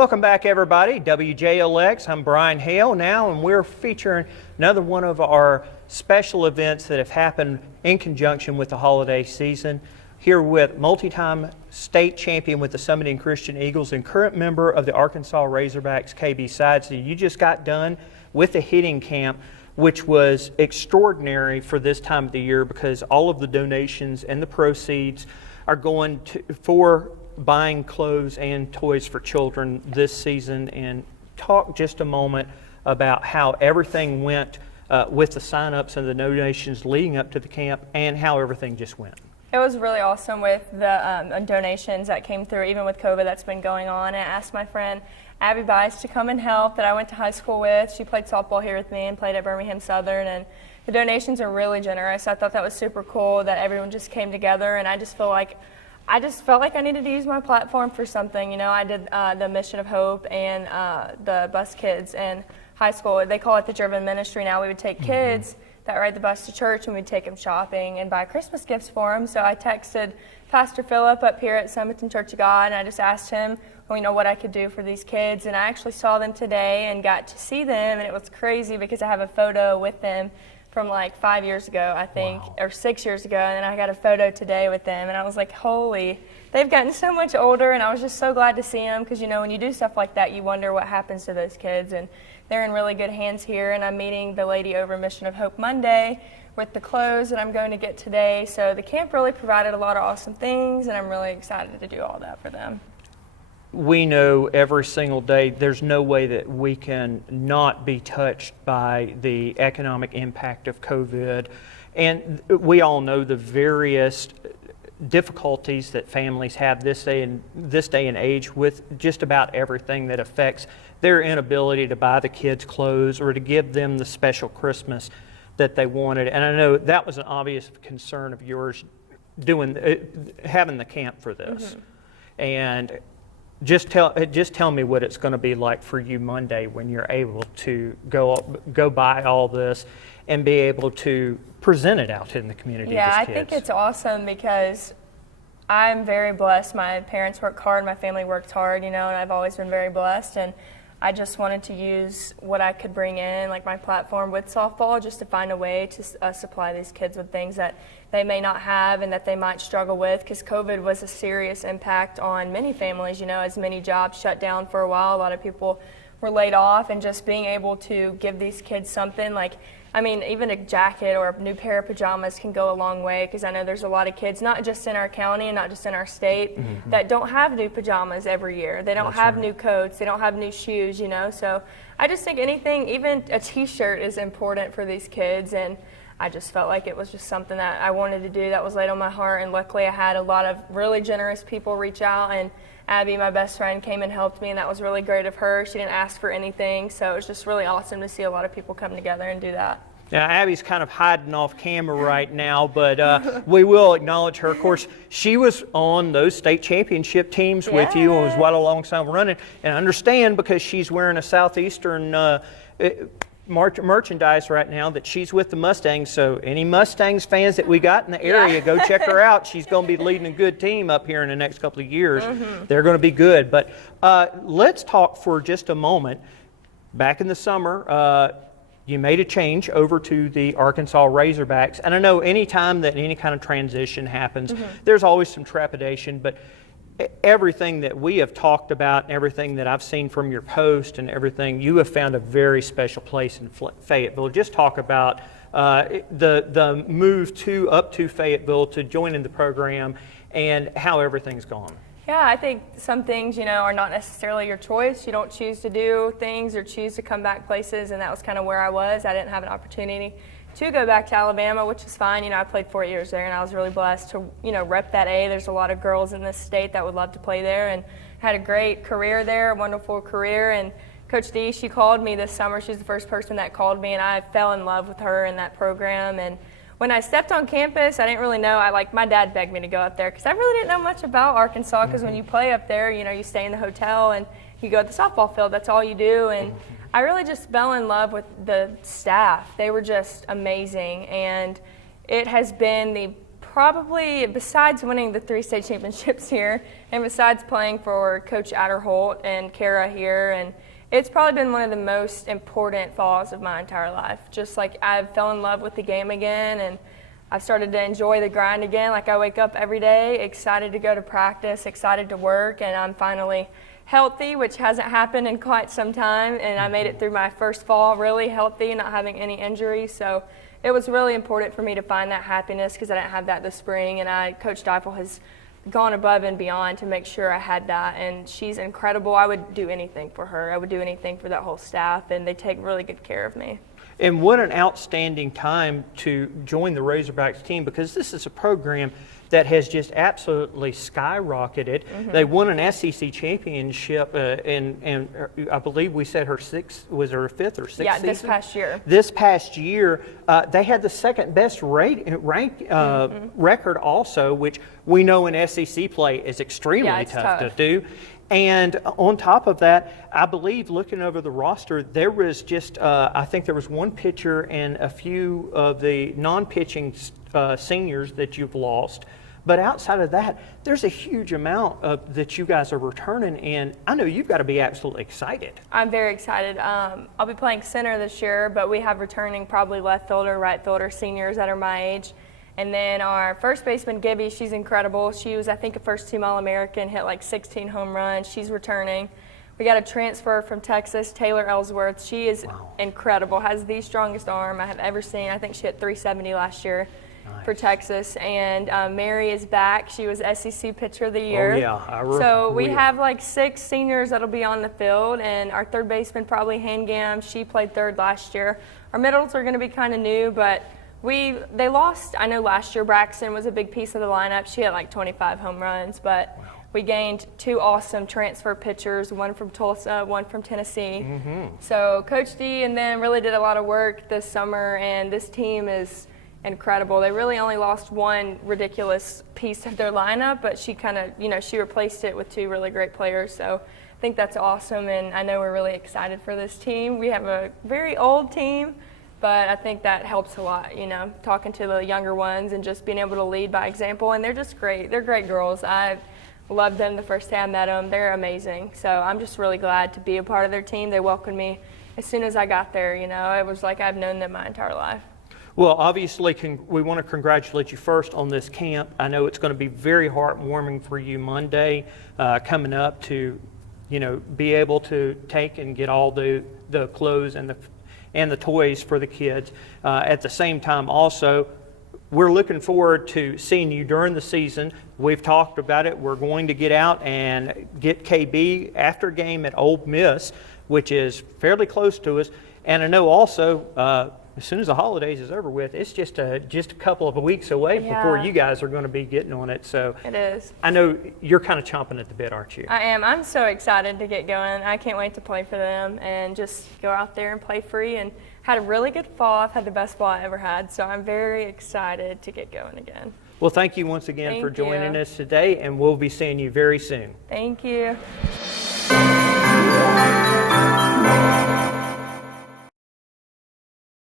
Welcome back, everybody. WJLX. I'm Brian Hale now, and we're featuring another one of our special events that have happened in conjunction with the holiday season. Here with multi-time state champion with the Summiting Christian Eagles and current member of the Arkansas Razorbacks, KB Sides. You just got done with the hitting camp, which was extraordinary for this time of the year because all of the donations and the proceeds are going for buying clothes and toys for children this season. And talk just a moment about how everything went with the sign-ups and the donations leading up to the camp and how everything just went. It was really awesome with the donations that came through, even with COVID that's been going on. And I asked my friend Abby Bice to come and help that I went to high school with. She played softball here with me and played at Birmingham Southern, and the donations are really generous. I thought that was super cool that everyone just came together, and I just felt like I needed to use my platform for something. You know, I did the Mission of Hope and the bus kids in high school. They call it the Driven Ministry now. We would take kids that ride the bus to church, and we'd take them shopping and buy Christmas gifts for them. So I texted Pastor Philip up here at Summiting Church of God, and I just asked him, what I could do for these kids. And I actually saw them today and got to see them, and it was crazy because I have a photo with them from like 5 years ago, I think, or 6 years ago, and then I got a photo today with them, and I was like, holy, they've gotten so much older, and I was just so glad to see them because, you know, when you do stuff like that, you wonder what happens to those kids, and they're in really good hands here, and I'm meeting the lady over Mission of Hope Monday with the clothes that I'm going to get today, so the camp really provided a lot of awesome things, and I'm really excited to do all that for them. We know every single day there's no way that we can not be touched by the economic impact of COVID. And we all know the various difficulties that families have this day and age with just about everything that affects their inability to buy the kids clothes or to give them the special Christmas that they wanted. And I know that was an obvious concern of yours having the camp for this. And just tell me what it's going to be like for you Monday when you're able to go buy all this and be able to present it out in the community. Yeah, I think it's awesome because I'm very blessed. My parents work hard, my family works hard, and I've always been very blessed. And I just wanted to use what I could bring in, like my platform with softball, just to find a way to supply these kids with things that they may not have and that they might struggle with, because COVID was a serious impact on many families, as many jobs shut down for a while. A lot of people were laid off, and just being able to give these kids something even a jacket or a new pair of pajamas can go a long way, because I know there's a lot of kids, not just in our county and not just in our state, that don't have new pajamas every year. They don't have new coats. They don't have new shoes, So I just think anything, even a t-shirt is important for these kids, and I just felt like it was just something that I wanted to do that was laid on my heart, and luckily I had a lot of really generous people reach out, and Abby, my best friend, came and helped me, and that was really great of her. She didn't ask for anything, so it was just really awesome to see a lot of people come together and do that. Now, Abby's kind of hiding off camera right now, but we will acknowledge her. Of course, she was on those state championship teams with you and was right alongside running. And I understand, because she's wearing a Southeastern merchandise right now, that she's with the Mustangs. So any Mustangs fans that we got in the area, go check her out. She's going to be leading a good team up here in the next couple of years. They're going to be good. But let's talk for just a moment. Back in the summer, you made a change over to the Arkansas Razorbacks. And I know any time that any kind of transition happens, there's always some trepidation, but everything that we have talked about and everything that I've seen from your post and everything, you have found a very special place in Fayetteville. Just talk about the move up to Fayetteville to join in the program and how everything's gone. Yeah, I think some things, are not necessarily your choice. You don't choose to do things or choose to come back places, and that was kind of where I was. I didn't have an opportunity to go back to Alabama, which is fine. I played 4 years there, and I was really blessed to, rep that A. There's a lot of girls in this state that would love to play there, and had a great career there, a wonderful career. And Coach D, she called me this summer. She's the first person that called me, and I fell in love with her in that program. And when I stepped on campus, I didn't really know. My dad begged me to go up there because I really didn't know much about Arkansas, because when you play up there, you stay in the hotel and you go to the softball field. That's all you do. And I really just fell in love with the staff. They were just amazing. And it has been the Probably, besides winning the 3 state championships here, and besides playing for Coach Adderholt and Kara here, and it's probably been one of the most important falls of my entire life. Just like I fell in love with the game again, and I've started to enjoy the grind again. Like I wake up every day excited to go to practice, excited to work, and I'm finally healthy, which hasn't happened in quite some time, and I made it through my first fall really healthy, not having any injuries. So it was really important for me to find that happiness because I didn't have that this spring, and Coach Deifel has gone above and beyond to make sure I had that, and she's incredible. I would do anything for her. I would do anything for that whole staff, and they take really good care of me. And what an outstanding time to join the Razorbacks team, because this is a program that has just absolutely skyrocketed. Mm-hmm. They won an SEC championship, and I believe we said her fifth or sixth season? This past year. This past year, they had the second best ranked record also, which we know in SEC play is extremely tough to do. And on top of that, I believe looking over the roster, there was just, I think there was one pitcher and a few of the non-pitching seniors that you've lost. But outside of that, there's a huge amount that you guys are returning, and I know you've got to be absolutely excited. I'm very excited. I'll be playing center this year, but we have returning probably left fielder, right fielder, seniors that are my age. And then our first baseman, Gibby, she's incredible. She was, I think, a first-team All-American, hit like 16 home runs. She's returning. We got a transfer from Texas, Taylor Ellsworth. She is incredible, has the strongest arm I have ever seen. I think she hit 370 last year for Texas. And Mary is back. She was SEC Pitcher of the Year. Oh, yeah. So we have like 6 seniors that'll be on the field, and our third baseman, probably Hangam. She played third last year. Our middles are going to be kind of new, but they lost. I know last year Braxton was a big piece of the lineup. She had like 25 home runs, but we gained 2 awesome transfer pitchers, one from Tulsa, one from Tennessee. So Coach D and them really did a lot of work this summer, and this team is incredible. They really only lost one ridiculous piece of their lineup, but she kind of, she replaced it with 2 really great players. So I think that's awesome, and I know we're really excited for this team. We have a very old team, but I think that helps a lot, talking to the younger ones and just being able to lead by example. And they're just great. They're great girls. I loved them the first day I met them. They're amazing. So I'm just really glad to be a part of their team. They welcomed me as soon as I got there. It was like I've known them my entire life. Well, obviously, we want to congratulate you first on this camp. I know it's going to be very heartwarming for you Monday coming up to, be able to take and get all the clothes and the toys for the kids. At the same time, also, we're looking forward to seeing you during the season. We've talked about it. We're going to get out and get KB after game at Ole Miss, which is fairly close to us. And I know also, as soon as the holidays is over with, it's just a couple of weeks away before you guys are going to be getting on it. So it is. I know you're kind of chomping at the bit, aren't you? I am. I'm so excited to get going. I can't wait to play for them and just go out there and play free. And had a really good fall. I've had the best fall I ever had. So I'm very excited to get going again. Well, thank you once again for joining us today, and we'll be seeing you very soon. Thank you.